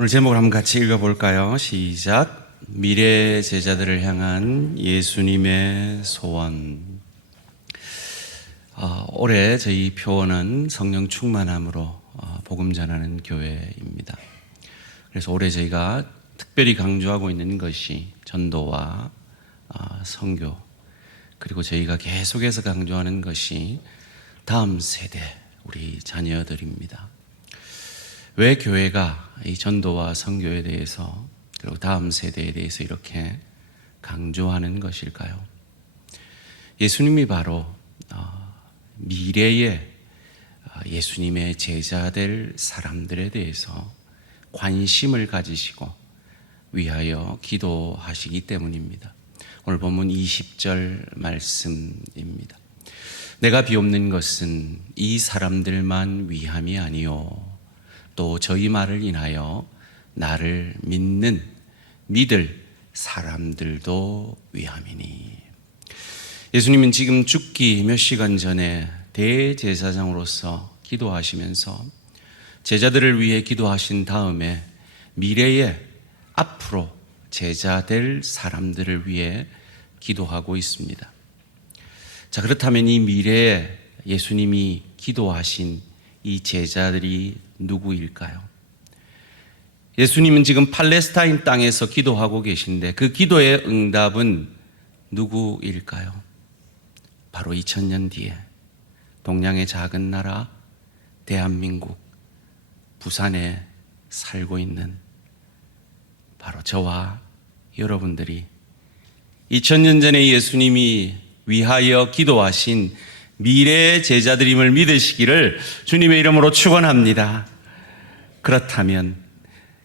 오늘 제목을 한번 같이 읽어볼까요? 시작. 미래 제자들을 향한 예수님의 소원. 올해 저희 표어는 성령 충만함으로 복음 전하는 교회입니다. 그래서 올해 저희가 특별히 강조하고 있는 것이 전도와 선교, 그리고 저희가 계속해서 강조하는 것이 다음 세대 우리 자녀들입니다. 왜 교회가 이 전도와 선교에 대해서, 그리고 다음 세대에 대해서 이렇게 강조하는 것일까요? 예수님이 바로 미래의 예수님의 제자될 사람들에 대해서 관심을 가지시고 위하여 기도하시기 때문입니다. 오늘 본문 20절 말씀입니다. 내가 비옵는 것은 이 사람들만 위함이 아니요 또 저희 말을 인하여 나를 믿을 사람들도 위함이니. 예수님은 지금 죽기 몇 시간 전에 대제사장으로서 기도하시면서 제자들을 위해 기도하신 다음에 미래에 앞으로 제자 될 사람들을 위해 기도하고 있습니다. 자, 그렇다면 이 미래에 예수님이 기도하신 이 제자들이 누구일까요? 예수님은 지금 팔레스타인 땅에서 기도하고 계신데 그 기도의 응답은 누구일까요? 바로 2000년 뒤에 동양의 작은 나라 대한민국 부산에 살고 있는 바로 저와 여러분들이 2000년 전에 예수님이 위하여 기도하신 미래의 제자들임을 믿으시기를 주님의 이름으로 축원합니다. 그렇다면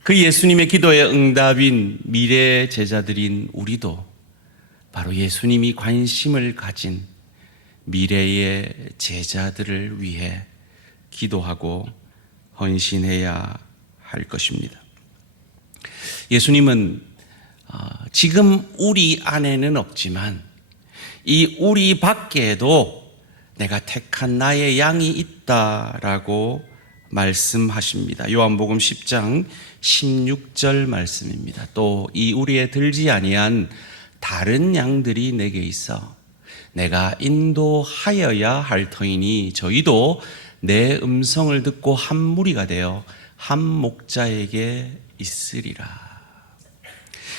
그 예수님의 기도의 응답인 미래의 제자들인 우리도 바로 예수님이 관심을 가진 미래의 제자들을 위해 기도하고 헌신해야 할 것입니다. 예수님은 지금 우리 안에는 없지만 이 우리 밖에도 내가 택한 나의 양이 있다라고 말씀하십니다. 요한복음 10장 16절 말씀입니다. 또 이 우리에 들지 아니한 다른 양들이 내게 있어 내가 인도하여야 할 터이니 저희도 내 음성을 듣고 한 무리가 되어 한 목자에게 있으리라.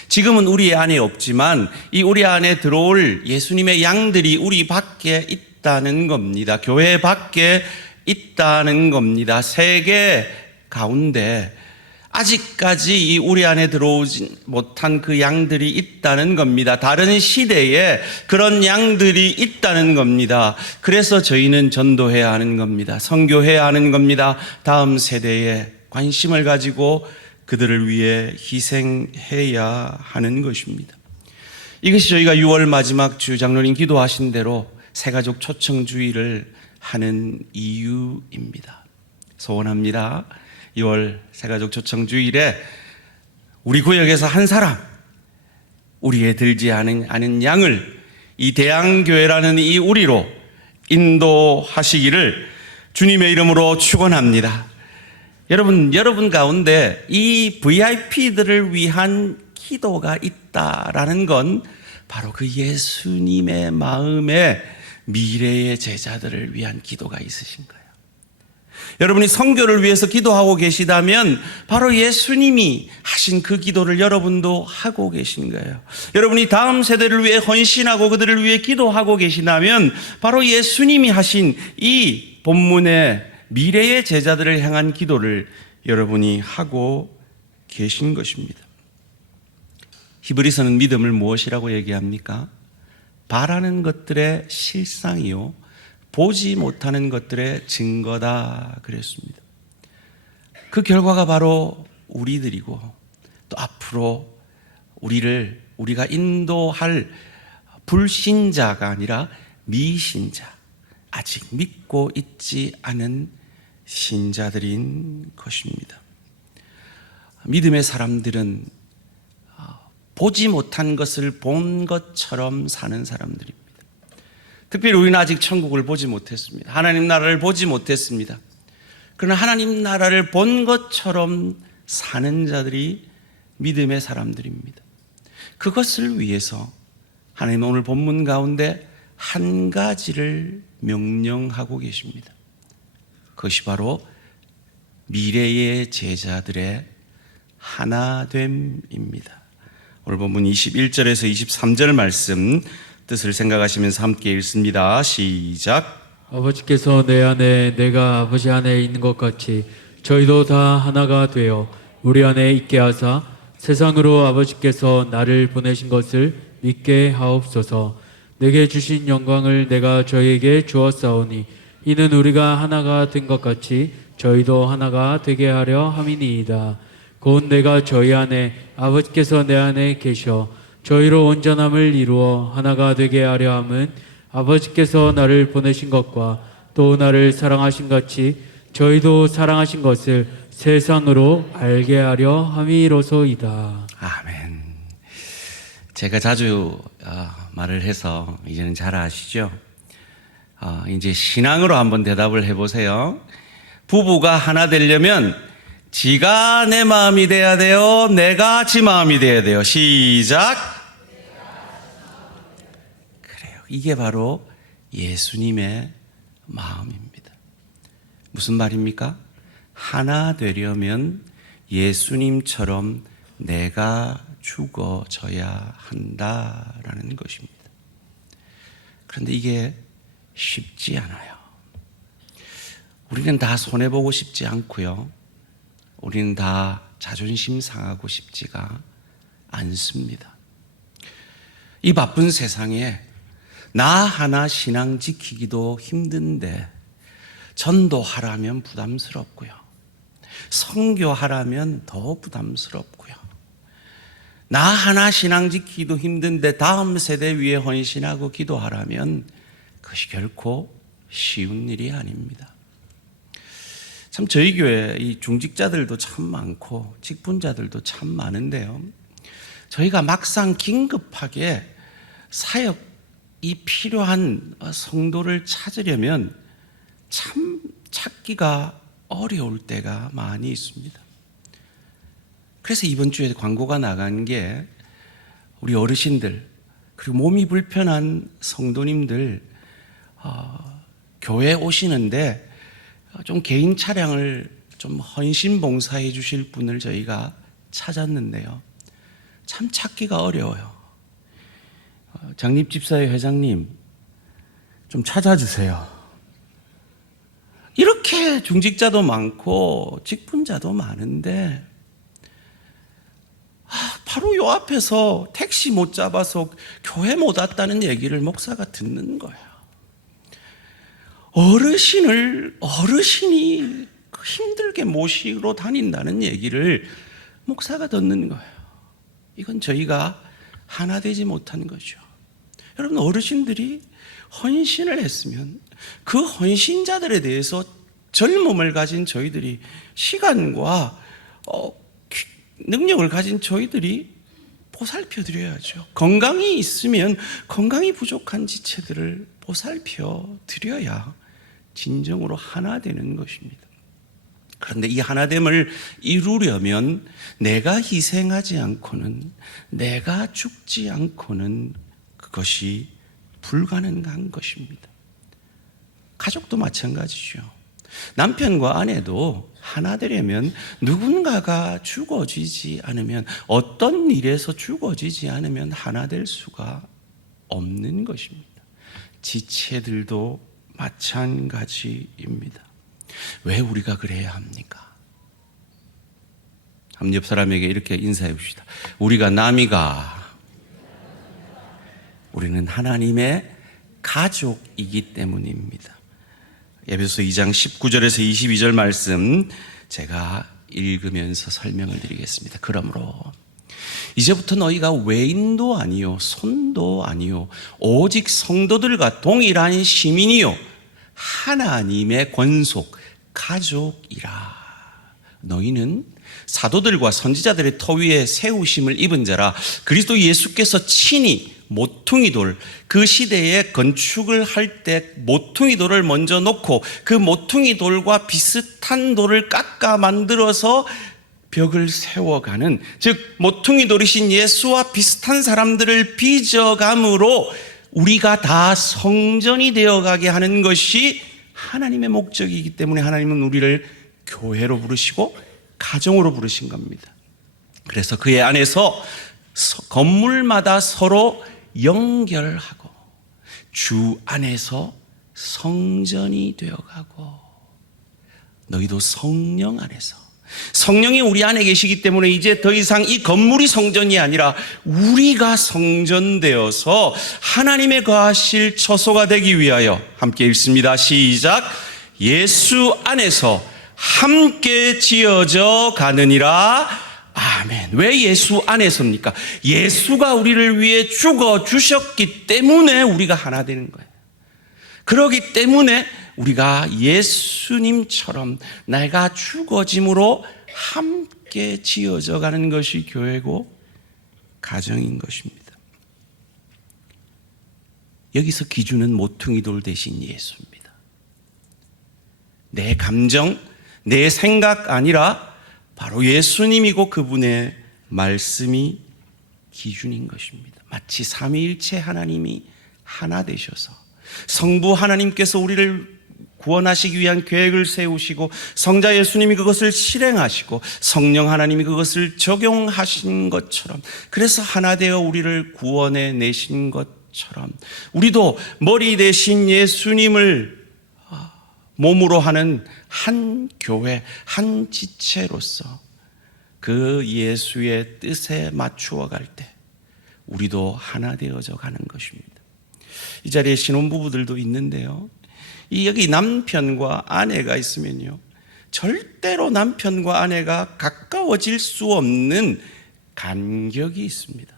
지금은 우리 안에 없지만 이 우리 안에 들어올 예수님의 양들이 우리 밖에 있다는 겁니다. 교회 밖에 있다는 겁니다. 세계 가운데 아직까지 이 우리 안에 들어오지 못한 그 양들이 있다는 겁니다. 다른 시대에 그런 양들이 있다는 겁니다. 그래서 저희는 전도해야 하는 겁니다. 선교해야 하는 겁니다. 다음 세대에 관심을 가지고 그들을 위해 희생해야 하는 것입니다. 이것이 저희가 6월 마지막 주 장로님 기도하신 대로 새가족 초청주의를 하는 이유입니다. 소원합니다. 6월 새가족 초청주일에 우리 구역에서 한 사람, 우리에 들지 않은 양을 이 대양교회라는 이 우리로 인도하시기를 주님의 이름으로 축원합니다. 여러분 가운데 이 VIP들을 위한 기도가 있다라는 건 바로 그 예수님의 마음에 미래의 제자들을 위한 기도가 있으신 거예요. 여러분이 선교를 위해서 기도하고 계시다면 바로 예수님이 하신 그 기도를 여러분도 하고 계신 거예요. 여러분이 다음 세대를 위해 헌신하고 그들을 위해 기도하고 계시다면 바로 예수님이 하신 이 본문의 미래의 제자들을 향한 기도를 여러분이 하고 계신 것입니다. 히브리서는 믿음을 무엇이라고 얘기합니까? 바라는 것들의 실상이요 보지 못하는 것들의 증거다 그랬습니다. 그 결과가 바로 우리들이고 또 앞으로 우리가 인도할 불신자가 아니라 미신자, 아직 믿고 있지 않은 신자들인 것입니다. 믿음의 사람들은 보지 못한 것을 본 것처럼 사는 사람들입니다. 특별히 우리는 아직 천국을 보지 못했습니다. 하나님 나라를 보지 못했습니다. 그러나 하나님 나라를 본 것처럼 사는 자들이 믿음의 사람들입니다. 그것을 위해서 하나님은 오늘 본문 가운데 한 가지를 명령하고 계십니다. 그것이 바로 미래의 제자들의 하나됨입니다. 오늘 본문 21절에서 23절 말씀 뜻을 생각하시면서 함께 읽습니다. 시작. 아버지께서 내 안에 내가 아버지 안에 있는 것 같이 저희도 다 하나가 되어 우리 안에 있게 하사 세상으로 아버지께서 나를 보내신 것을 믿게 하옵소서. 내게 주신 영광을 내가 저희에게 주었사오니 이는 우리가 하나가 된 것 같이 저희도 하나가 되게 하려 함이니이다. 곧 내가 저희 안에 아버지께서 내 안에 계셔 저희로 온전함을 이루어 하나가 되게 하려 함은 아버지께서 나를 보내신 것과 또 나를 사랑하신 같이 저희도 사랑하신 것을 세상으로 알게 하려 함이로소이다. 아멘. 제가 자주 말을 해서 이제는 잘 아시죠? 이제 신앙으로 한번 대답을 해보세요. 부부가 하나 되려면 지가 내 마음이 돼야 돼요? 내가 지 마음이 돼야 돼요? 시작. 그래요. 이게 바로 예수님의 마음입니다. 무슨 말입니까? 하나 되려면 예수님처럼 내가 죽어져야 한다라는 것입니다. 그런데 이게 쉽지 않아요. 우리는 다 손해보고 싶지 않고요. 우리는 다 자존심 상하고 싶지가 않습니다. 이 바쁜 세상에 나 하나 신앙 지키기도 힘든데 전도하라면 부담스럽고요. 선교하라면 더 부담스럽고요. 나 하나 신앙 지키기도 힘든데 다음 세대 위에 헌신하고 기도하라면 그것이 결코 쉬운 일이 아닙니다. 참 저희 교회 이 중직자들도 참 많고 직분자들도 참 많은데요. 저희가 막상 긴급하게 사역이 필요한 성도를 찾으려면 참 찾기가 어려울 때가 많이 있습니다. 그래서 이번 주에 광고가 나간 게 우리 어르신들 그리고 몸이 불편한 성도님들 교회 오시는데 좀 개인 차량을 좀 헌신 봉사해 주실 분을 저희가 찾았는데요. 참 찾기가 어려워요. 장립집사회 회장님 좀 찾아주세요. 이렇게 중직자도 많고 직분자도 많은데 바로 요 앞에서 택시 못 잡아서 교회 못 왔다는 얘기를 목사가 듣는 거예요. 어르신이 힘들게 모시러 다닌다는 얘기를 목사가 듣는 거예요. 이건 저희가 하나 되지 못한 거죠. 여러분, 어르신들이 헌신을 했으면 그 헌신자들에 대해서 젊음을 가진 저희들이 시간과 능력을 가진 저희들이 보살펴 드려야죠. 건강이 있으면 건강이 부족한 지체들을 보살펴 드려야 진정으로 하나 되는 것입니다. 그런데 이 하나됨을 이루려면 내가 희생하지 않고는, 내가 죽지 않고는 그것이 불가능한 것입니다. 가족도 마찬가지죠. 남편과 아내도 하나 되려면 누군가가 죽어지지 않으면, 어떤 일에서 죽어지지 않으면 하나 될 수가 없는 것입니다. 지체들도 마찬가지입니다. 왜 우리가 그래야 합니까? 한번 옆 사람에게 이렇게 인사해 봅시다. 우리가 남이가, 우리는 하나님의 가족이기 때문입니다. 에베소서 2장 19절에서 22절 말씀 제가 읽으면서 설명을 드리겠습니다. 그러므로 이제부터 너희가 외인도 아니요 손도 아니요 오직 성도들과 동일한 시민이요 하나님의 권속 가족이라. 너희는 사도들과 선지자들의 터 위에 세우심을 입은 자라. 그리스도 예수께서 친히 모퉁이 돌, 그 시대에 건축을 할 때 모퉁이 돌을 먼저 놓고 그 모퉁이 돌과 비슷한 돌을 깎아 만들어서 벽을 세워가는, 즉 모퉁이 돌이신 예수와 비슷한 사람들을 빚어감으로 우리가 다 성전이 되어가게 하는 것이 하나님의 목적이기 때문에 하나님은 우리를 교회로 부르시고 가정으로 부르신 겁니다. 그래서 그의 안에서 건물마다 서로 연결하고 주 안에서 성전이 되어가고, 너희도 성령 안에서, 성령이 우리 안에 계시기 때문에 이제 더 이상 이 건물이 성전이 아니라 우리가 성전되어서 하나님의 거하실 처소가 되기 위하여, 함께 읽습니다. 시작. 예수 안에서 함께 지어져 가느니라. 아멘. 왜 예수 안에서입니까? 예수가 우리를 위해 죽어 주셨기 때문에 우리가 하나 되는 거예요. 그렇기 때문에 우리가 예수님처럼 내가 죽어짐으로 함께 지어져 가는 것이 교회고 가정인 것입니다. 여기서 기준은 모퉁이돌 대신 예수입니다. 내 감정, 내 생각 아니라 바로 예수님이고 그분의 말씀이 기준인 것입니다. 마치 삼위일체 하나님이 하나 되셔서 성부 하나님께서 우리를 구원하시기 위한 계획을 세우시고 성자 예수님이 그것을 실행하시고 성령 하나님이 그것을 적용하신 것처럼, 그래서 하나 되어 우리를 구원해 내신 것처럼 우리도 머리 대신 예수님을 몸으로 하는 한 교회, 한 지체로서 그 예수의 뜻에 맞추어 갈 때 우리도 하나 되어져 가는 것입니다. 이 자리에 신혼부부들도 있는데요, 여기 남편과 아내가 있으면요, 절대로 남편과 아내가 가까워질 수 없는 간격이 있습니다.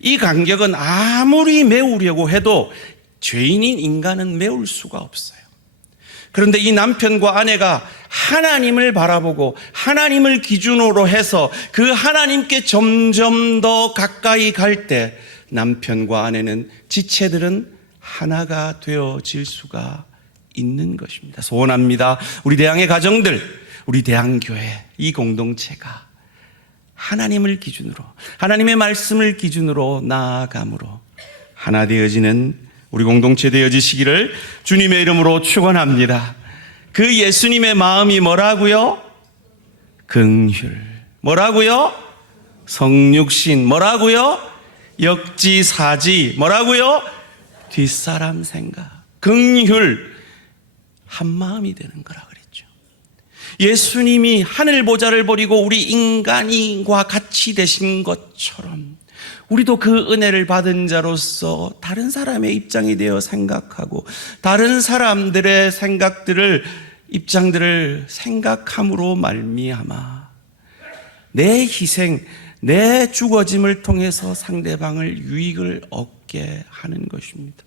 이 간격은 아무리 메우려고 해도 죄인인 인간은 메울 수가 없어요. 그런데 이 남편과 아내가 하나님을 바라보고 하나님을 기준으로 해서 그 하나님께 점점 더 가까이 갈 때 남편과 아내는, 지체들은 하나가 되어질 수가 있는 것입니다. 소원합니다. 우리 대항의 가정들, 우리 대항교회 이 공동체가 하나님을 기준으로, 하나님의 말씀을 기준으로 나아감으로 하나 되어지는 우리 공동체 되어지시기를 주님의 이름으로 축원합니다. 그 예수님의 마음이 뭐라고요? 긍휼. 뭐라고요? 성육신. 뭐라고요? 역지사지. 뭐라고요? 뒷사람 생각. 긍휼. 한 마음이 되는 거라 그랬죠. 예수님이 하늘 보좌를 버리고 우리 인간과 같이 되신 것처럼 우리도 그 은혜를 받은 자로서 다른 사람의 입장이 되어 생각하고 다른 사람들의 생각들을, 입장들을 생각함으로 말미암아 내 희생, 내 죽어짐을 통해서 상대방을 유익을 얻게 하는 것입니다.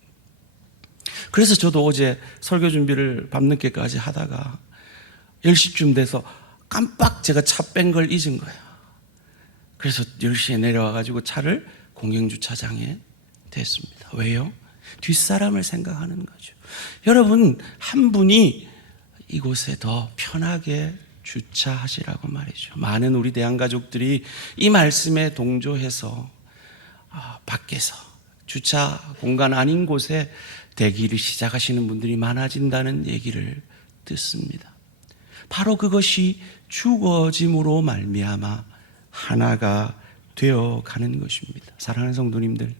그래서 저도 어제 설교 준비를 밤늦게까지 하다가 10시쯤 돼서 깜빡 제가 차 뺀 걸 잊은 거예요. 그래서 10시에 내려와가지고 차를 공영주차장에 댔습니다. 왜요? 뒷사람을 생각하는 거죠. 여러분, 한 분이 이곳에 더 편하게 주차하시라고 말이죠. 많은 우리 대한가족들이 이 말씀에 동조해서 밖에서 주차 공간 아닌 곳에 대기를 시작하시는 분들이 많아진다는 얘기를 듣습니다. 바로 그것이 죽어짐으로 말미암아 하나가 되어 가는 것입니다. 사랑하는 성도님들,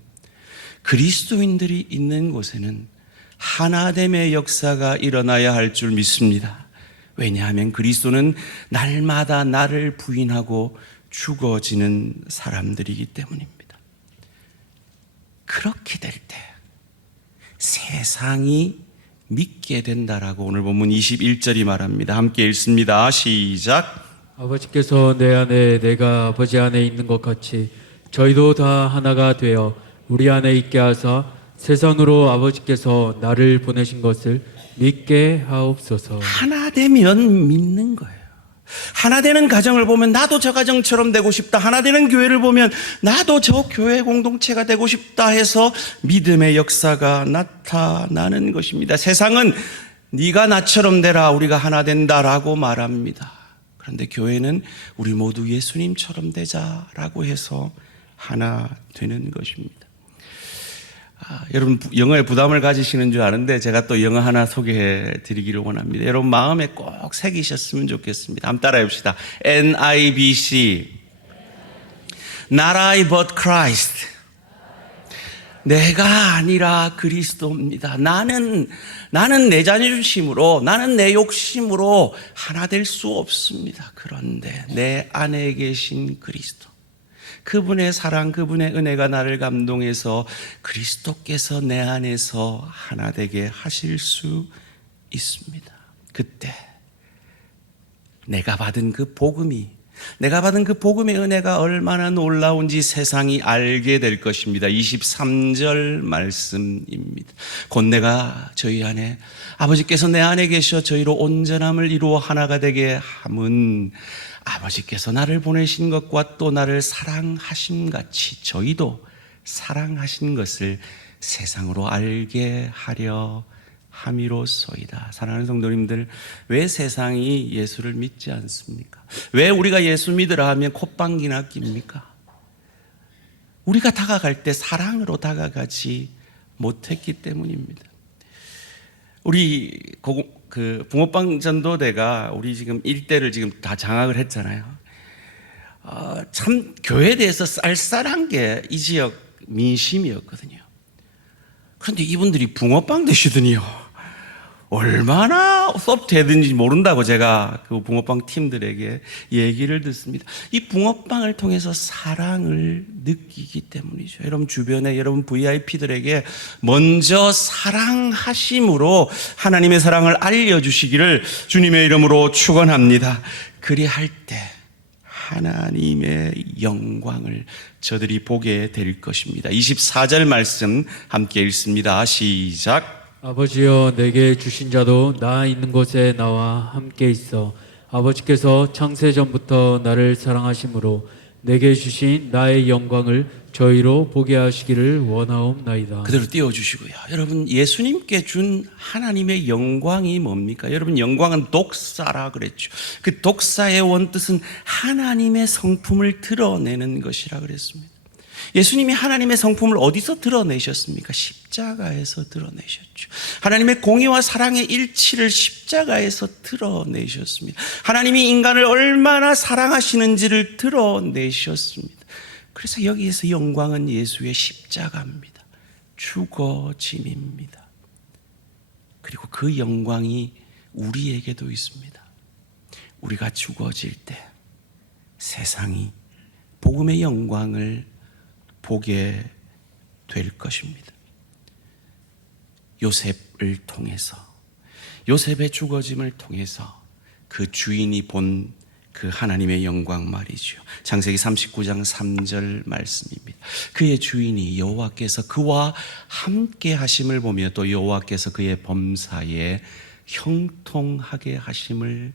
그리스도인들이 있는 곳에는 하나됨의 역사가 일어나야 할 줄 믿습니다. 왜냐하면 그리스도는 날마다 나를 부인하고 죽어지는 사람들이기 때문입니다. 그렇게 될 때 세상이 믿게 된다라고 오늘 본문 21절이 말합니다. 함께 읽습니다. 시작. 아버지께서 내 안에 내가 아버지 안에 있는 것 같이 저희도 다 하나가 되어 우리 안에 있게 하사 세상으로 아버지께서 나를 보내신 것을 믿게 하옵소서. 하나 되면 믿는 거예요. 하나 되는 가정을 보면 나도 저 가정처럼 되고 싶다. 하나 되는 교회를 보면 나도 저 교회 공동체가 되고 싶다 해서 믿음의 역사가 나타나는 것입니다. 세상은 네가 나처럼 되라, 우리가 하나 된다라고 말합니다. 그런데 교회는 우리 모두 예수님처럼 되자라고 해서 하나 되는 것입니다. 여러분 영어에 부담을 가지시는 줄 아는데 제가 또 영어 하나 소개해 드리기를 원합니다. 여러분 마음에 꼭 새기셨으면 좋겠습니다. 한번 따라해 봅시다. NIBC Not I but Christ. 내가 아니라 그리스도입니다. 나는 내 자존심으로, 나는 내 욕심으로 하나 될 수 없습니다. 그런데 내 안에 계신 그리스도, 그분의 사랑, 그분의 은혜가 나를 감동해서 그리스도께서 내 안에서 하나 되게 하실 수 있습니다. 그때 내가 받은 그 복음의 은혜가 얼마나 놀라운지 세상이 알게 될 것입니다. 23절 말씀입니다. 곧 내가 저희 안에, 아버지께서 내 안에 계셔 저희로 온전함을 이루어 하나가 되게 함은 아버지께서 나를 보내신 것과 또 나를 사랑하심 같이 저희도 사랑하신 것을 세상으로 알게 하려 함이로소이다. 사랑하는 성도님들, 왜 세상이 예수를 믿지 않습니까? 왜 우리가 예수 믿으라 하면 콧방귀나 낍니까? 우리가 다가갈 때 사랑으로 다가가지 못했기 때문입니다. 우리 붕어빵 전도대가 우리 지금 일대를 지금 다 장악을 했잖아요. 참 교회에 대해서 쌀쌀한 게 이 지역 민심이었거든요. 그런데 이분들이 붕어빵 되시더니요, 얼마나 소프트해든지 모른다고 제가 그 붕어빵 팀들에게 얘기를 듣습니다. 이 붕어빵을 통해서 사랑을 느끼기 때문이죠. 여러분 주변에 여러분 VIP들에게 먼저 사랑하심으로 하나님의 사랑을 알려주시기를 주님의 이름으로 축원합니다. 그리할 때 하나님의 영광을 저들이 보게 될 것입니다. 24절 말씀 함께 읽습니다. 시작. 아버지여 내게 주신 자도 나 있는 곳에 나와 함께 있어 아버지께서 창세전부터 나를 사랑하심으로 내게 주신 나의 영광을 저희로 보게 하시기를 원하옵나이다. 그대로 띄워주시고요. 여러분 예수님께 준 하나님의 영광이 뭡니까? 여러분 영광은 독사라 그랬죠. 그 독사의 원뜻은 하나님의 성품을 드러내는 것이라 그랬습니다. 예수님이 하나님의 성품을 어디서 드러내셨습니까? 십자가에서 드러내셨죠. 하나님의 공의와 사랑의 일치를 십자가에서 드러내셨습니다. 하나님이 인간을 얼마나 사랑하시는지를 드러내셨습니다. 그래서 여기에서 영광은 예수의 십자가입니다. 죽어짐입니다. 그리고 그 영광이 우리에게도 있습니다. 우리가 죽어질 때 세상이 복음의 영광을 보게 될 것입니다. 요셉을 통해서, 요셉의 죽어짐을 통해서 그 주인이 본 그 하나님의 영광 말이죠. 창세기 39장 3절 말씀입니다. 그의 주인이 여호와께서 그와 함께 하심을 보며 또 여호와께서 그의 범사에 형통하게 하심을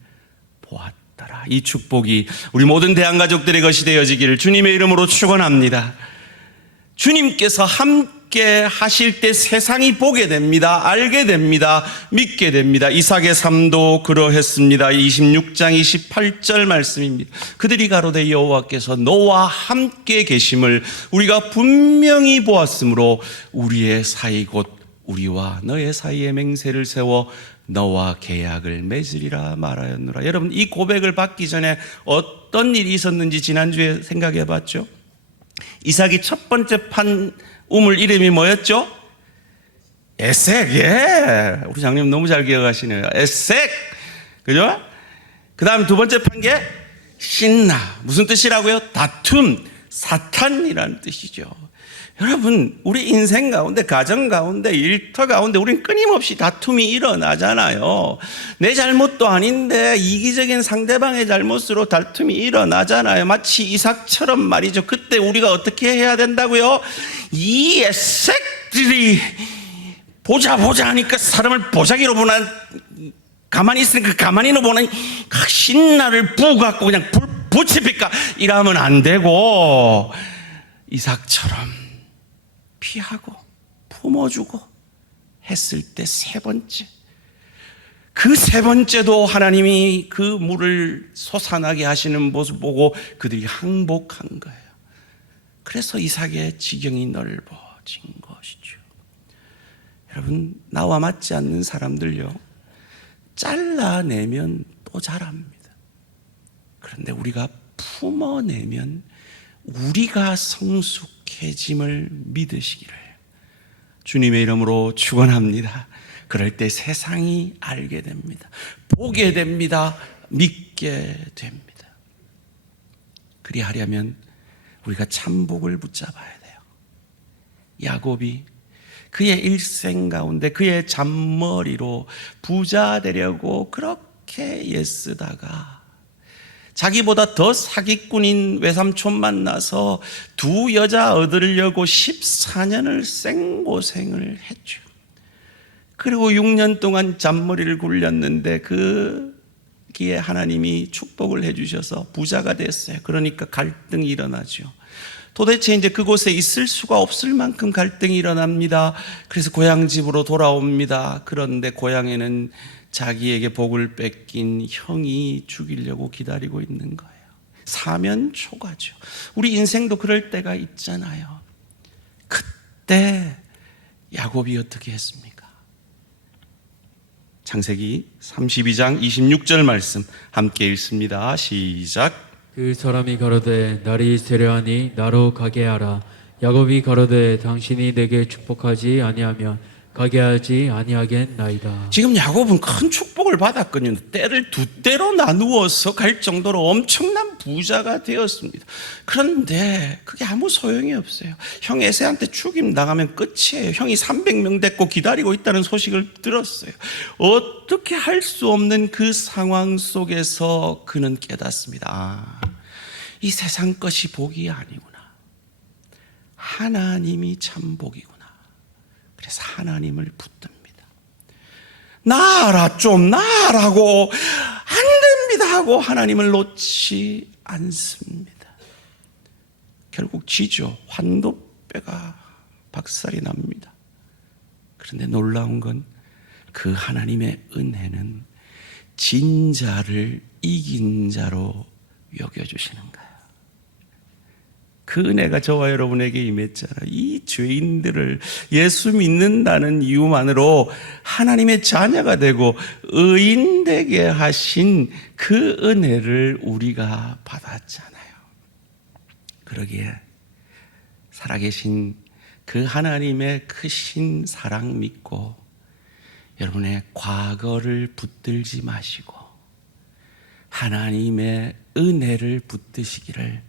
보았더라. 이 축복이 우리 모든 대한가족들의 것이 되어지기를 주님의 이름으로 축원합니다. 주님께서 함께 하실 때 세상이 보게 됩니다. 알게 됩니다. 믿게 됩니다. 이삭의 삶도 그러했습니다. 26장 28절 말씀입니다. 그들이 가로되 여호와께서 너와 함께 계심을 우리가 분명히 보았으므로 우리의 사이 곧 우리와 너의 사이에 맹세를 세워 너와 계약을 맺으리라 말하였노라. 여러분 이 고백을 받기 전에 어떤 일이 있었는지 지난주에 생각해 봤죠? 이삭이 첫 번째 판 우물 이름이 뭐였죠? 에색. 예, 우리 장님 너무 잘 기억하시네요. 에색, 그죠? 그 다음 두 번째 판 게 신나. 무슨 뜻이라고요? 다툼, 사탄이라는 뜻이죠. 여러분 우리 인생 가운데, 가정 가운데, 일터 가운데 우리는 끊임없이 다툼이 일어나잖아요. 내 잘못도 아닌데 이기적인 상대방의 잘못으로 다툼이 일어나잖아요. 마치 이삭처럼 말이죠. 그때 우리가 어떻게 해야 된다고요? 이 에색들이 보자 하니까 사람을 보자기로 보나, 가만히 있으니까 가만히는 보나, 신나를 부갖고 그냥 불 붙입니까? 이러면 안 되고 이삭처럼 피하고 품어주고 했을 때 세 번째, 그 세 번째도 하나님이 그 물을 솟아나게 하시는 모습을 보고 그들이 항복한 거예요. 그래서 이삭의 지경이 넓어진 것이죠. 여러분, 나와 맞지 않는 사람들요, 잘라내면 또 자랍니다. 그런데 우리가 품어내면 우리가 성숙해짐을 믿으시기를 주님의 이름으로 축원합니다. 그럴 때 세상이 알게 됩니다. 보게 됩니다. 믿게 됩니다. 그리하려면 우리가 참복을 붙잡아야 돼요. 야곱이 그의 일생 가운데 그의 잔머리로 부자 되려고 그렇게 애쓰다가 자기보다 더 사기꾼인 외삼촌 만나서 두 여자 얻으려고 14년을 생고생을 했죠. 그리고 6년 동안 잔머리를 굴렸는데 거기에 하나님이 축복을 해주셔서 부자가 됐어요. 그러니까 갈등이 일어나죠. 도대체 이제 그곳에 있을 수가 없을 만큼 갈등이 일어납니다. 그래서 고향집으로 돌아옵니다. 그런데 고향에는 자기에게 복을 뺏긴 형이 죽이려고 기다리고 있는 거예요. 사면초가죠. 우리 인생도 그럴 때가 있잖아요. 그때 야곱이 어떻게 했습니까? 창세기 32장 26절 말씀 함께 읽습니다. 시작. 그 사람이 가로되 날이 세려하니 나로 가게 하라. 야곱이 가로되 당신이 내게 축복하지 아니하면 가게 하지 아니하겠나이다. 지금 야곱은 큰 축복을 받았거든요. 때를 두 때로 나누어서 갈 정도로 엄청난 부자가 되었습니다. 그런데 그게 아무 소용이 없어요. 형 에세한테 죽임 당하면 끝이에요. 형이 300명 됐고 기다리고 있다는 소식을 들었어요. 어떻게 할 수 없는 그 상황 속에서 그는 깨닫습니다. 이 세상 것이 복이 아니구나. 하나님이 참 복이구나. 그래서 하나님을 붙듭니다. 나아라, 좀 나아라고, 안 됩니다 하고 하나님을 놓지 않습니다. 결국 지죠. 환도뼈가 박살이 납니다. 그런데 놀라운 건 그 하나님의 은혜는 진 자를 이긴 자로 여겨주시는 거예요. 그 은혜가 저와 여러분에게 임했잖아요. 이 죄인들을 예수 믿는다는 이유만으로 하나님의 자녀가 되고 의인 되게 하신 그 은혜를 우리가 받았잖아요. 그러기에 살아계신 그 하나님의 크신 사랑 믿고 여러분의 과거를 붙들지 마시고 하나님의 은혜를 붙드시기를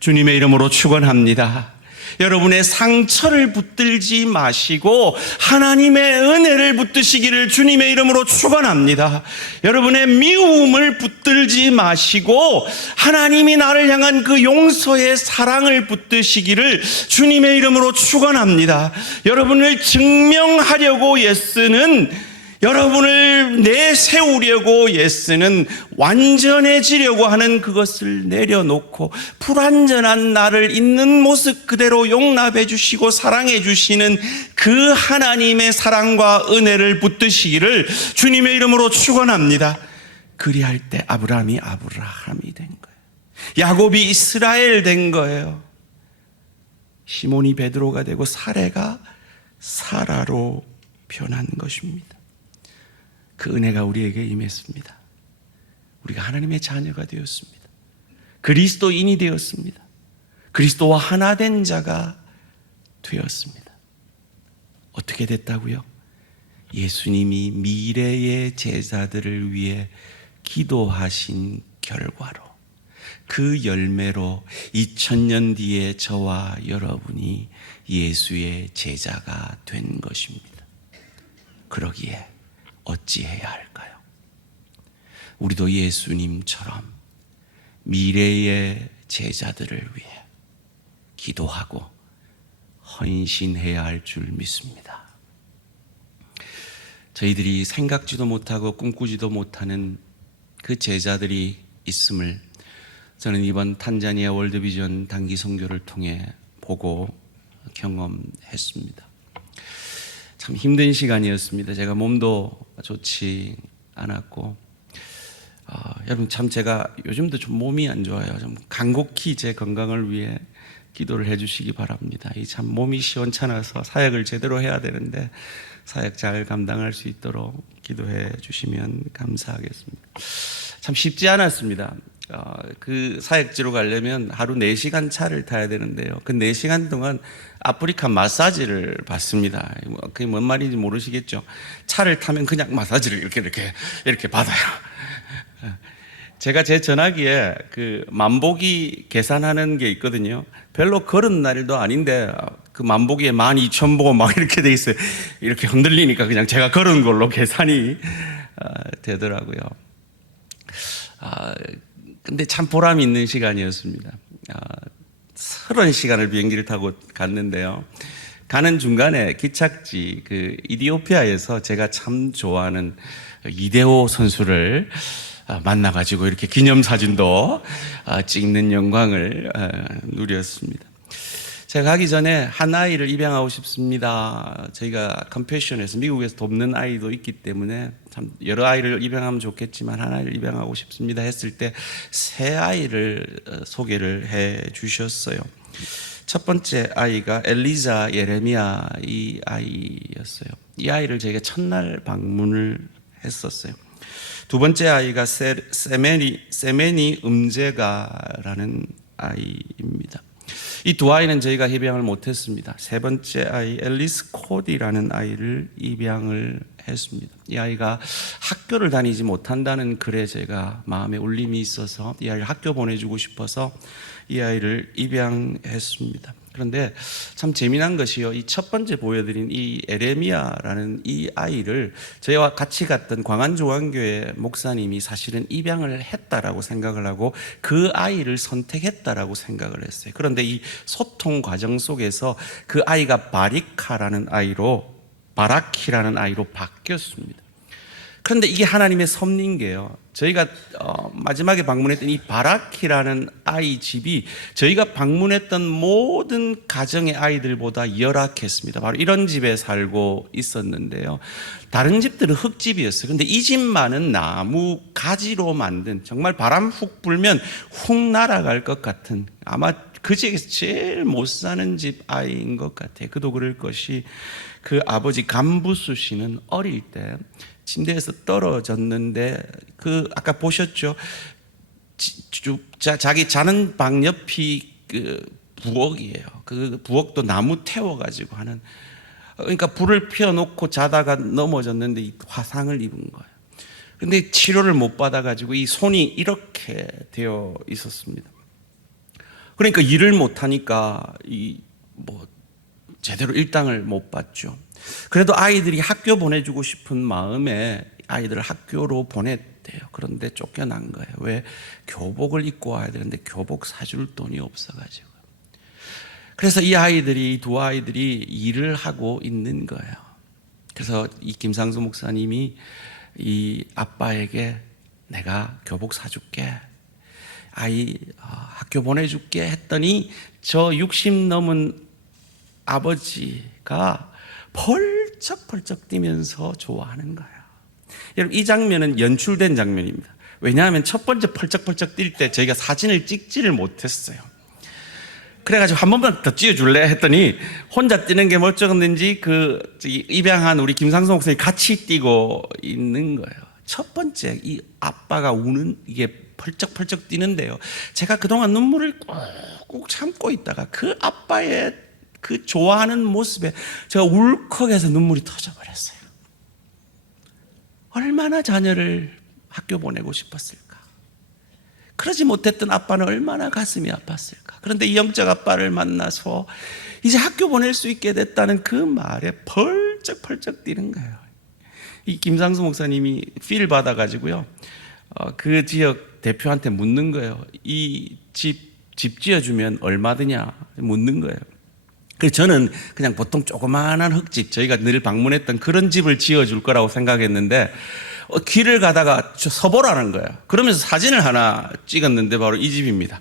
주님의 이름으로 축원합니다. 여러분의 상처를 붙들지 마시고 하나님의 은혜를 붙드시기를 주님의 이름으로 축원합니다. 여러분의 미움을 붙들지 마시고 하나님이 나를 향한 그 용서의 사랑을 붙드시기를 주님의 이름으로 축원합니다. 여러분을 증명하려고 애쓰는, 여러분을 내세우려고 애쓰는, 완전해지려고 하는 그것을 내려놓고 불완전한 나를 있는 모습 그대로 용납해 주시고 사랑해 주시는 그 하나님의 사랑과 은혜를 붙드시기를 주님의 이름으로 축원합니다. 그리할 때 아브라함이 아브라함이 된 거예요. 야곱이 이스라엘 된 거예요. 시몬이 베드로가 되고 사레가 사라로 변한 것입니다. 그 은혜가 우리에게 임했습니다. 우리가 하나님의 자녀가 되었습니다. 그리스도인이 되었습니다. 그리스도와 하나 된 자가 되었습니다. 어떻게 됐다고요? 예수님이 미래의 제자들을 위해 기도하신 결과로, 그 열매로 2000년 뒤에 저와 여러분이 예수의 제자가 된 것입니다. 그러기에 어찌해야 할까요? 우리도 예수님처럼 미래의 제자들을 위해 기도하고 헌신해야 할 줄 믿습니다. 저희들이 생각지도 못하고 꿈꾸지도 못하는 그 제자들이 있음을 저는 이번 탄자니아 월드비전 단기 선교를 통해 보고 경험했습니다. 참 힘든 시간이었습니다. 제가 몸도 좋지 않았고, 여러분 참 제가 요즘도 좀 몸이 안 좋아요. 좀 간곡히 제 건강을 위해 기도를 해주시기 바랍니다. 이 참 몸이 시원찮아서 사역을 제대로 해야 되는데 사역 잘 감당할 수 있도록 기도해 주시면 감사하겠습니다. 참 쉽지 않았습니다. 그 사역지로 가려면 하루 4시간 차를 타야 되는데요. 그 4시간 동안 아프리카 마사지를 받습니다. 그게 뭔 말인지 모르시겠죠? 차를 타면 그냥 마사지를 이렇게 받아요. 제가 제 전화기에 그 만보기 계산하는 게 있거든요. 별로 걸은 날도 아닌데 그 만보기에 12,000보 막 이렇게 돼 있어요. 이렇게 흔들리니까 그냥 제가 걸은 걸로 계산이 되더라고요. 근데 참 보람 있는 시간이었습니다. 30시간을 비행기를 타고 갔는데요. 가는 중간에 기착지 그 이디오피아에서 제가 참 좋아하는 이데오 선수를 만나가지고 이렇게 기념사진도 찍는 영광을 누렸습니다. 제가 가기 전에 한 아이를 입양하고 싶습니다. 저희가 컴패션에서 미국에서 돕는 아이도 있기 때문에 참 여러 아이를 입양하면 좋겠지만 한 아이를 입양하고 싶습니다 했을 때 세 아이를 소개를 해 주셨어요. 첫 번째 아이가 엘리자 예레미야 이 아이였어요. 이 아이를 저희가 첫날 방문을 했었어요. 두 번째 아이가 세메니 음제가라는 아이입니다. 이 두 아이는 저희가 입양을 못했습니다. 세 번째 아이 앨리스 코디라는 아이를 입양을 했습니다. 이 아이가 학교를 다니지 못한다는 글에 제가 마음에 울림이 있어서 이 아이를 학교 보내주고 싶어서 이 아이를 입양했습니다. 그런데 참 재미난 것이요, 이 첫 번째 보여드린 이 에레미야라는 이 아이를 저희와 같이 갔던 광안종안교회 목사님이 사실은 입양을 했다라고 생각을 하고 그 아이를 선택했다라고 생각을 했어요. 그런데 이 소통 과정 속에서 그 아이가 바라키라는 아이로 바뀌었습니다. 그런데 이게 하나님의 섭리인 게요, 저희가 마지막에 방문했던 이 바라키라는 아이 집이 저희가 방문했던 모든 가정의 아이들보다 열악했습니다. 바로 이런 집에 살고 있었는데요. 다른 집들은 흙집이었어요. 근데 이 집만은 나무 가지로 만든, 정말 바람 훅 불면 훅 날아갈 것 같은, 아마 그 지역에서 제일 못 사는 집 아이인 것 같아요. 그도 그럴 것이, 그 아버지 감부수 씨는 어릴 때 침대에서 떨어졌는데 그 아까 보셨죠? 자기 자는 방 옆이 그 부엌이에요. 그 부엌도 나무 태워가지고 하는, 그러니까 불을 피워놓고 자다가 넘어졌는데 이 화상을 입은 거예요. 근데 치료를 못 받아가지고 이 손이 이렇게 되어 있었습니다. 그러니까 일을 못 하니까 제대로 일당을 못 받죠. 그래도 아이들이 학교 보내주고 싶은 마음에 아이들을 학교로 보냈대요. 그런데 쫓겨난 거예요. 왜? 교복을 입고 와야 되는데 교복 사줄 돈이 없어가지고. 그래서 이 두 아이들이 일을 하고 있는 거예요. 그래서 이 김상수 목사님이 이 아빠에게 내가 교복 사줄게, 아이 학교 보내줄게 했더니 저 60 넘은 아버지가 펄쩍펄쩍 뛰면서 좋아하는 거예요. 여러분, 이 장면은 연출된 장면입니다. 왜냐하면 첫 번째 펄쩍펄쩍 뛸 때 저희가 사진을 찍지를 못했어요. 그래가지고 한 번만 더 찍어줄래 했더니 혼자 뛰는 게 멀쩡했는지 그 입양한 우리 김상수 목사님이 같이 뛰고 있는 거예요. 첫 번째 이 아빠가 우는, 이게 펄쩍펄쩍 뛰는데요, 제가 그동안 눈물을 꾹꾹 참고 있다가 그 아빠의 그 좋아하는 모습에 제가 울컥해서 눈물이 터져버렸어요. 얼마나 자녀를 학교 보내고 싶었을까. 그러지 못했던 아빠는 얼마나 가슴이 아팠을까. 그런데 이 영적 아빠를 만나서 이제 학교 보낼 수 있게 됐다는 그 말에 펄쩍펄쩍 뛰는 거예요. 이 김상수 목사님이 필 받아가지고요, 그 지역 대표한테 묻는 거예요. 이 집 지어주면 얼마 드냐 묻는 거예요. 그래서 저는 그냥 보통 조그마한 흙집, 저희가 늘 방문했던 그런 집을 지어줄 거라고 생각했는데 길을 가다가 서보라는 거예요. 그러면서 사진을 하나 찍었는데 바로 이 집입니다.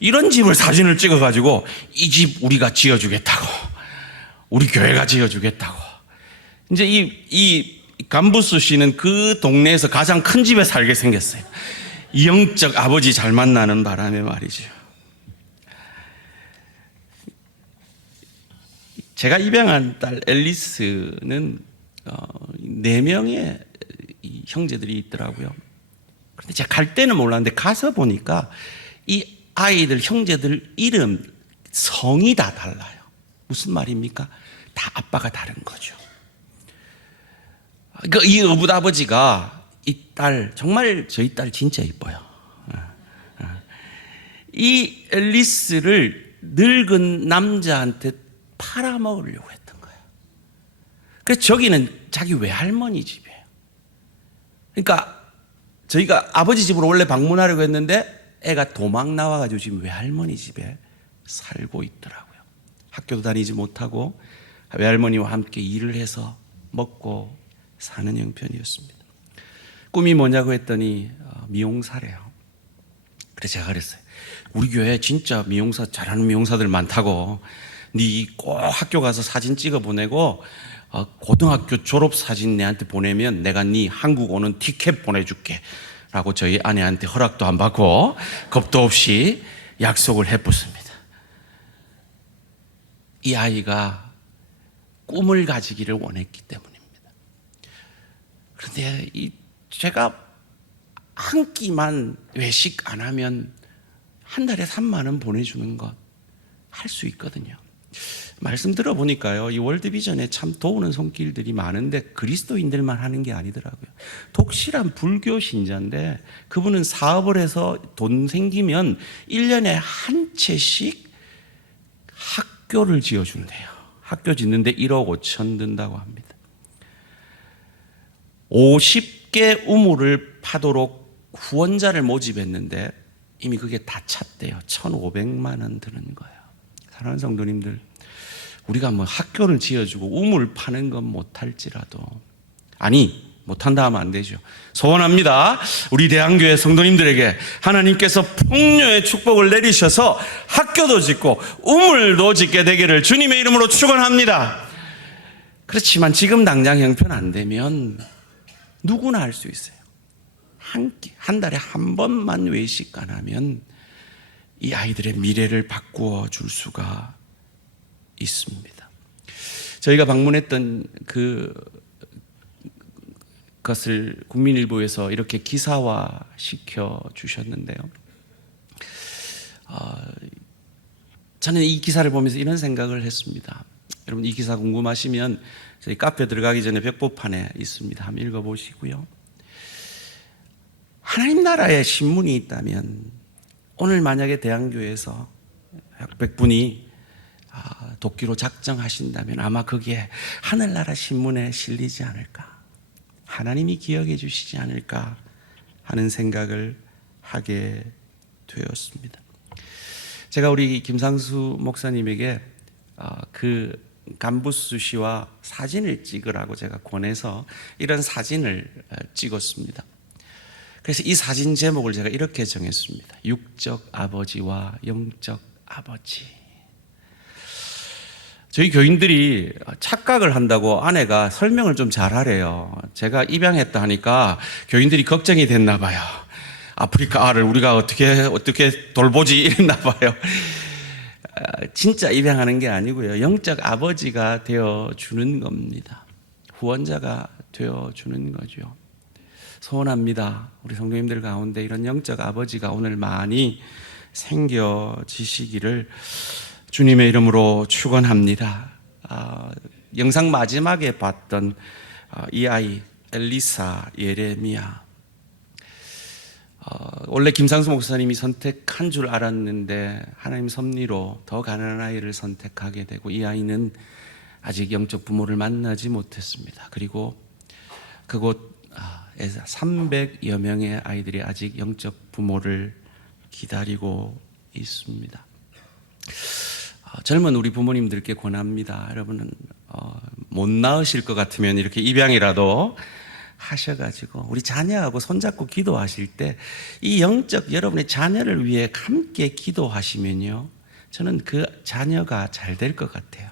이런 집을 사진을 찍어가지고 이 집 우리가 지어주겠다고, 우리 교회가 지어주겠다고. 이제 이 간부수 씨는 그 동네에서 가장 큰 집에 살게 생겼어요. 영적 아버지 잘 만나는 바람에 말이죠. 제가 입양한 딸 앨리스는 4명의 형제들이 있더라고요. 그런데 제가 갈 때는 몰랐는데 가서 보니까 이 아이들 형제들 이름 성이 다 달라요. 무슨 말입니까? 다 아빠가 다른 거죠. 이 어부아버지가 이 딸, 정말 저희 딸 진짜 이뻐요. 이 앨리스를 늙은 남자한테 팔아먹으려고 했던 거예요. 그래서 저기는 자기 외할머니 집이에요. 그러니까 저희가 아버지 집으로 원래 방문하려고 했는데 애가 도망 나와가지고 지금 외할머니 집에 살고 있더라고요. 학교도 다니지 못하고 외할머니와 함께 일을 해서 먹고 사는 형편이었습니다. 꿈이 뭐냐고 했더니 미용사래요. 그래서 제가 그랬어요. 우리 교회 진짜 미용사 잘하는 미용사들 많다고. 네 꼭 학교 가서 사진 찍어 보내고 고등학교 졸업 사진 내한테 보내면 내가 네 한국 오는 티켓 보내줄게 라고 저희 아내한테 허락도 안 받고 겁도 없이 약속을 해봤습니다. 이 아이가 꿈을 가지기를 원했기 때문입니다. 그런데 제가 한 끼만 외식 안 하면 한 달에 3만 원 보내주는 것 할 수 있거든요. 말씀 들어보니까요, 이 월드비전에 참 도우는 손길들이 많은데 그리스도인들만 하는 게 아니더라고요. 독실한 불교 신자인데 그분은 사업을 해서 돈 생기면 1년에 한 채씩 학교를 지어준대요. 학교 짓는데 1억 5천 든다고 합니다. 50개 우물을 파도록 후원자를 모집했는데 이미 그게 다 찼대요. 1,500만 원 드는 거예요. 사랑하는 성도님들, 우리가 뭐 학교를 지어주고 우물 파는 건 못할지라도, 아니 못한다 하면 안 되죠. 소원합니다. 우리 대한교회 성도님들에게 하나님께서 풍요의 축복을 내리셔서 학교도 짓고 우물도 짓게 되기를 주님의 이름으로 축원합니다. 그렇지만 지금 당장 형편 안 되면 누구나 할 수 있어요. 한 달에 한 번만 외식 안 하면 이 아이들의 미래를 바꾸어 줄 수가 있습니다. 저희가 방문했던 그것을 국민일보에서 이렇게 기사화 시켜 주셨는데요. 저는 이 기사를 보면서 이런 생각을 했습니다. 여러분 이 기사 궁금하시면 저희 카페 들어가기 전에 벽보판에 있습니다. 한번 읽어보시고요. 하나님 나라에 신문이 있다면 오늘 만약에 대한교회에서 100분이 돕기로 작정하신다면 아마 그게 하늘나라 신문에 실리지 않을까, 하나님이 기억해 주시지 않을까 하는 생각을 하게 되었습니다. 제가 우리 김상수 목사님에게 그 간부수 씨와 사진을 찍으라고 제가 권해서 이런 사진을 찍었습니다. 그래서 이 사진 제목을 제가 이렇게 정했습니다. 육적 아버지와 영적 아버지. 저희 교인들이 착각을 한다고 아내가 설명을 좀 잘하래요. 제가 입양했다 하니까 교인들이 걱정이 됐나 봐요. 아프리카 알을 우리가 어떻게 돌보지 이랬나 봐요. 진짜 입양하는 게 아니고요. 영적 아버지가 되어주는 겁니다. 후원자가 되어주는 거죠. 소원합니다. 우리 성도님들 가운데 이런 영적 아버지가 오늘 많이 생겨지시기를 주님의 이름으로 축원합니다. 영상 마지막에 봤던 이 아이 엘리사 예레미야, 원래 김상수 목사님이 선택한 줄 알았는데 하나님 섭리로 더 가난한 아이를 선택하게 되고 이 아이는 아직 영적 부모를 만나지 못했습니다. 그리고 그곳 300여 명의 아이들이 아직 영적 부모를 기다리고 있습니다. 젊은 우리 부모님들께 권합니다. 여러분은 못 낳으실 것 같으면 이렇게 입양이라도 하셔가지고 우리 자녀하고 손잡고 기도하실 때 이 영적 여러분의 자녀를 위해 함께 기도하시면요, 저는 그 자녀가 잘 될 것 같아요.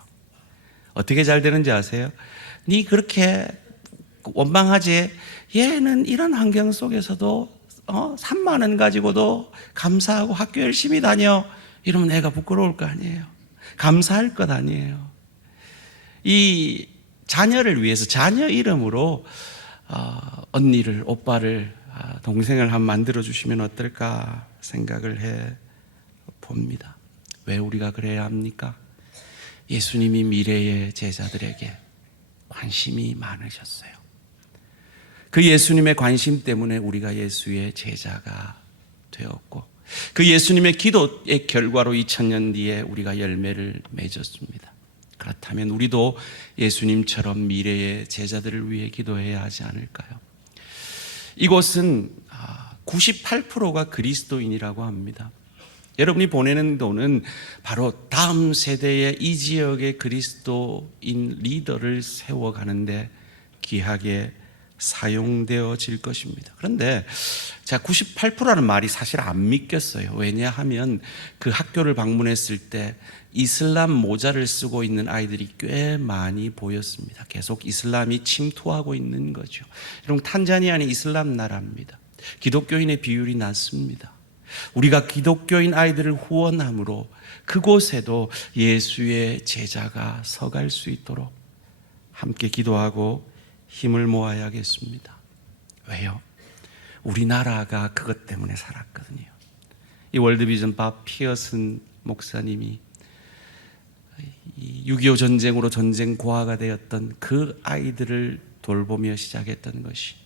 어떻게 잘 되는지 아세요? 네 그렇게 원망하지. 얘는 이런 환경 속에서도 3만 원 가지고도 감사하고 학교 열심히 다녀. 이러면 애가 부끄러울 거 아니에요. 감사할 것 아니에요. 이 자녀를 위해서 자녀 이름으로 언니를, 오빠를, 동생을 한번 만들어 주시면 어떨까 생각을 해 봅니다. 왜 우리가 그래야 합니까? 예수님이 미래의 제자들에게 관심이 많으셨어요. 그 예수님의 관심 때문에 우리가 예수의 제자가 되었고, 그 예수님의 기도의 결과로 2000년 뒤에 우리가 열매를 맺었습니다. 그렇다면 우리도 예수님처럼 미래의 제자들을 위해 기도해야 하지 않을까요? 이곳은 98%가 그리스도인이라고 합니다. 여러분이 보내는 돈은 바로 다음 세대의 이 지역의 그리스도인 리더를 세워가는데 귀하게 사용되어질 것입니다. 그런데 제가 98%라는 말이 사실 안 믿겼어요. 왜냐하면 그 학교를 방문했을 때 이슬람 모자를 쓰고 있는 아이들이 꽤 많이 보였습니다. 계속 이슬람이 침투하고 있는 거죠. 여러분, 탄자니아는 이슬람 나라입니다. 기독교인의 비율이 낮습니다. 우리가 기독교인 아이들을 후원함으로 그곳에도 예수의 제자가 서갈 수 있도록 함께 기도하고 힘을 모아야겠습니다. 왜요? 우리나라가 그것 때문에 살았거든요. 이 월드비전 밥 피어슨 목사님이 6.25 전쟁으로 전쟁 고아가 되었던 그 아이들을 돌보며 시작했던 것이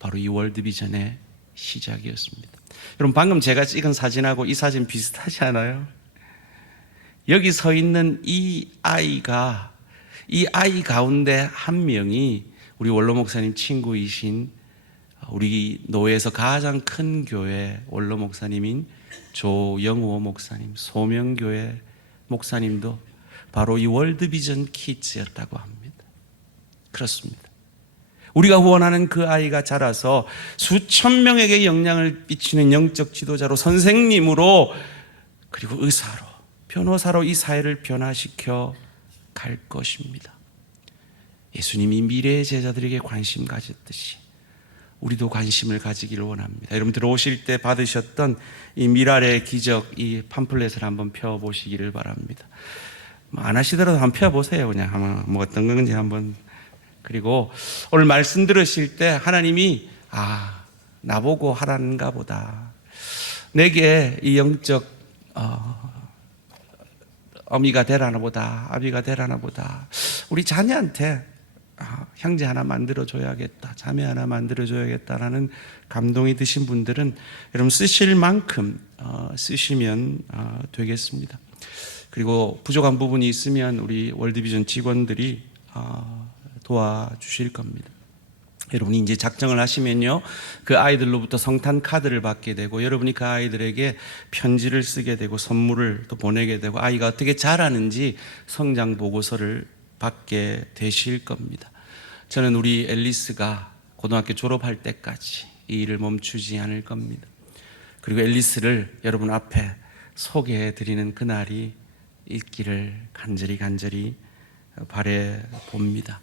바로 이 월드비전의 시작이었습니다. 여러분, 방금 제가 찍은 사진하고 이 사진 비슷하지 않아요? 여기 서 있는 이 아이 가운데 한 명이 우리 원로 목사님 친구이신 우리 노회에서 가장 큰 교회 원로 목사님인 조영호 목사님, 소명교회 목사님도 바로 이 월드비전 키즈였다고 합니다. 그렇습니다. 우리가 후원하는 그 아이가 자라서 수천 명에게 영향을 끼치는 영적 지도자로, 선생님으로, 그리고 의사로, 변호사로 이 사회를 변화시켜 갈 것입니다. 예수님이 미래의 제자들에게 관심 가졌듯이 우리도 관심을 가지기를 원합니다. 여러분, 들어오실 때 받으셨던 이 미랄의 기적, 이 팜플렛을 한번 펴보시기를 바랍니다. 안 하시더라도 한번 펴보세요. 그냥 한번 뭐 어떤 건지 한번. 그리고 오늘 말씀 들으실 때 하나님이 나보고 하라는가 보다, 내게 이 영적 어미가 되라나 보다, 아비가 되라나 보다, 우리 자녀한테 형제 하나 만들어줘야겠다, 자매 하나 만들어줘야겠다라는 감동이 드신 분들은 여러분 쓰실 만큼 쓰시면 되겠습니다. 그리고 부족한 부분이 있으면 우리 월드비전 직원들이 도와주실 겁니다. 여러분이 이제 작정을 하시면요, 그 아이들로부터 성탄 카드를 받게 되고, 여러분이 그 아이들에게 편지를 쓰게 되고, 선물을 또 보내게 되고, 아이가 어떻게 자라는지 성장 보고서를 받게 되실 겁니다. 저는 우리 앨리스가 고등학교 졸업할 때까지 이 일을 멈추지 않을 겁니다. 그리고 앨리스를 여러분 앞에 소개해 드리는 그날이 있기를 간절히 바래 봅니다.